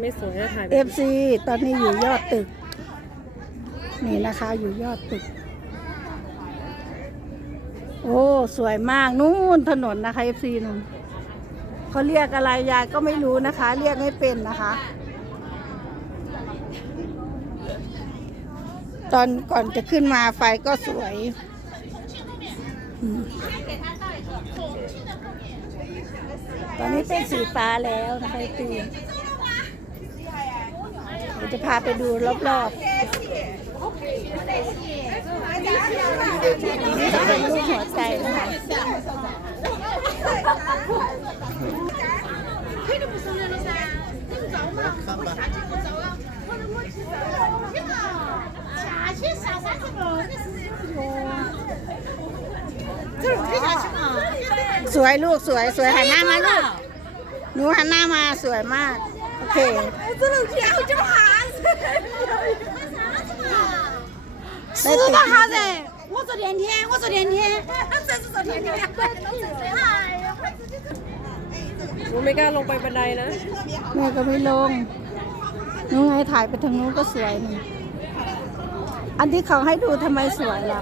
ไม่สวยนะถ่ายแบบ FC ตอนนี้อยู่ยอดตึก นี่นะคะอยู่ยอดตึก โอ้สวยมากนู่นถนนนะคะ FC นู่นเขาเรียกอะไรยายก็ไม่รู้นะคะ เรียกไม่เป็นนะคะ ตอนก่อนจะขึ้นมาไฟก็สวยตอนนี้เป็นสีฟ้าแล้วนะคะ FC เดี๋ยว จะพาไปดูรอบๆนี่จะเป็นรูปหัวใจนะคะสวยลูกสวยสวยหันหน้ามาลูกหนูหันหน้ามาสวยมาก โอเค 吃的哈子，我做甜甜，我做甜甜，真是做甜甜。哎呀，快自己 หนูไม่กล้าลงไปบันไดนะ แม่ก็ไม่ลงนู้นไงถ่ายไปทางนู้นก็สวยนี่อันที่เขาให้ดูทำไมสวยล่ะ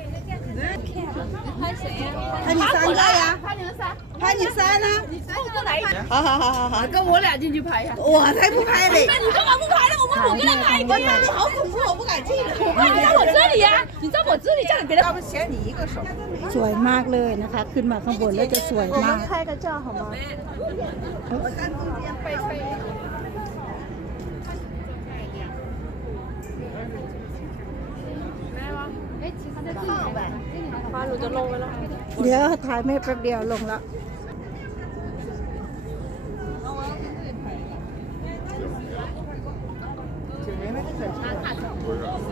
哎，你一个。拍你三个呀？拍你三呢？好好好好好，跟我俩进去拍一下。我才不拍嘞！你干嘛不拍呢？我们我跟他拍一个呀。好恐怖，我不敢进。你在我这里呀，你在我这里，这样别的。要不嫌你一个手。 สวยมากเลยนะคะ ขึ้นมาข้างบนแล้วจะสวยมาก พาหนูจะลงไปแล้ว เดี๋ยวถ่ายไม่แป๊บเดียวลงแล้ว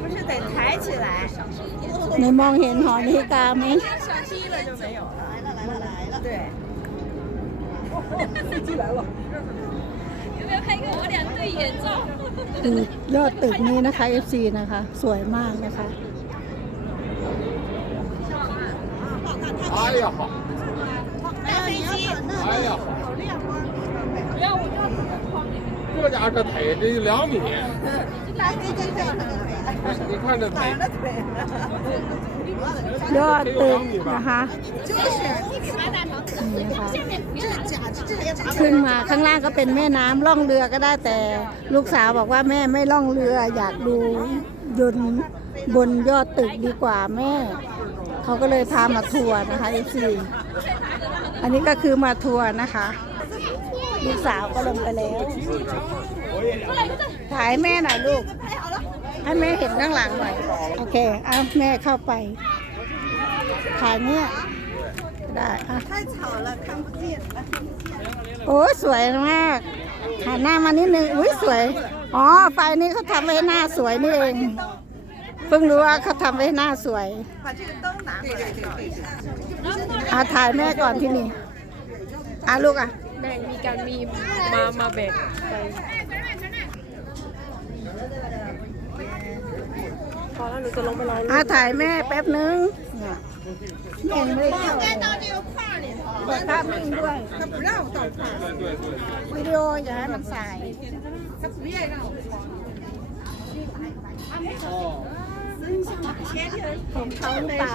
不是得抬起来。 ในมองเห็นหอนาฬิกาไหม 来了来了来了。对。有没有拍给我俩对眼照？ คือยอดตึกนี้นะคะ FC นะคะ สวยมากนะคะ 哎呀好，搭飞机。哎呀好，这家伙这腿这有两米，搭飞机腿可能没了。你看这腿，腿。 ยอดตึกนะคะ 就是。 นี่นะคะ 这假这这也查 ขึ้นมาข้างล่างก็เป็นแม่น้ำล่องเรือก็ได้แต่ ลูกสาวบอกว่าแม่ไม่ล่องเรือ อยากดูยนต์บนยอดตึกดีกว่าแม่ เขาก็เลยพามาทัวร์นะคะเอซีอันนี้ก็คือมาทัวร์นะคะลูกสาวก็ลงไปแล้วถ่ายแม่หน่อยลูก ให้แม่เห็นข้างหลังหน่อย โอเคเอาแม่เข้าไป ถ่ายเนี่ยได้อะโอ้สวยมากหันหน้ามานิดนึงอุ้ยสวย อ๋อไฟนี้เขาทำไว้หน้าสวยนี่เอง เพิ่งรู้ว่าเขาทำไว้หน้าสวย อาถ่ายแม่ก่อนที่นี่อาลูกอะแบ่งมีการมีมามาแบ่งไปพอแล้วหนูจะลงไปรออาถ่ายแม่แป๊บนึงแม่ไม่ได้เข้าเปิดภาพนิ่งด้วยเล่าต่อวิดีโออย่าให้มันสายสักเรียเรา ของเขาหรือเปล่า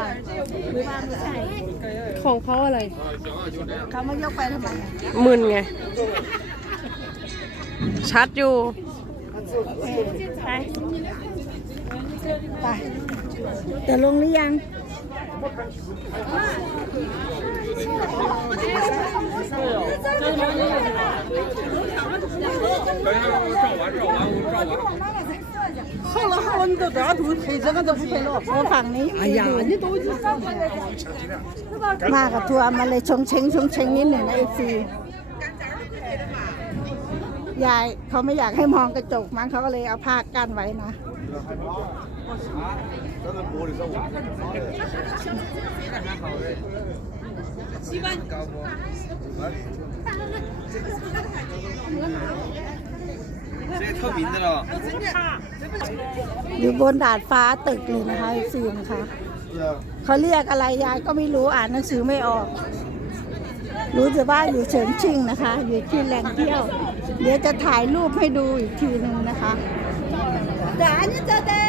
หรือว่าไม่ใช่ ของเขาอะไร เขามายกไปทำไมอ่ะ มึนไง ชัดอยู่ ไปไปแต่ลงหรือยัง 等一下，我照完照完，我照完。 好了好了，你都多少度配这个都不配了。 เพราะฝั่งนี้ 哎呀，你都已经上来了。 มากับทัวร์มาเลยชงเชงชงเชงนิดหนึ่งนะเอฟซี ยายเขาไม่อยากให้มองกระจกมั้งเขาก็เลยเอาผ้ากั้นไว้นะ 这个透明的了。 อยู่บนดาดฟ้าตึกเลยนะคะสี่นะคะเขาเรียกอะไรยายก็ไม่รู้อ่านหนังสือไม่ออก รู้แต่ว่าอยู่เฉินชิ่งนะคะ อยู่ที่แหล่งเที่ยว เดี๋ยวจะถ่ายรูปให้ดูอีกทีหนึ่งนะคะร้านจะได้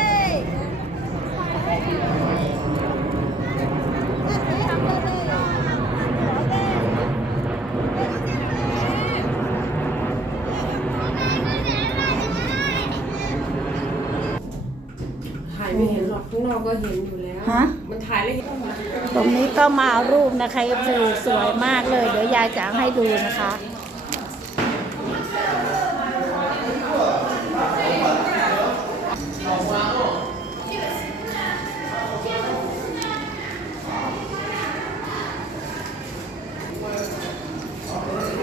ายไม่เห็นหรอกข้างนอกก็เห็นอยู่แล้ว ฮะ มันถ่ายแล้วเห็นตรงนี้ก็มารูปนะคะคือสวยมากเลย เดี๋ยวยายจะเอาให้ดูนะคะ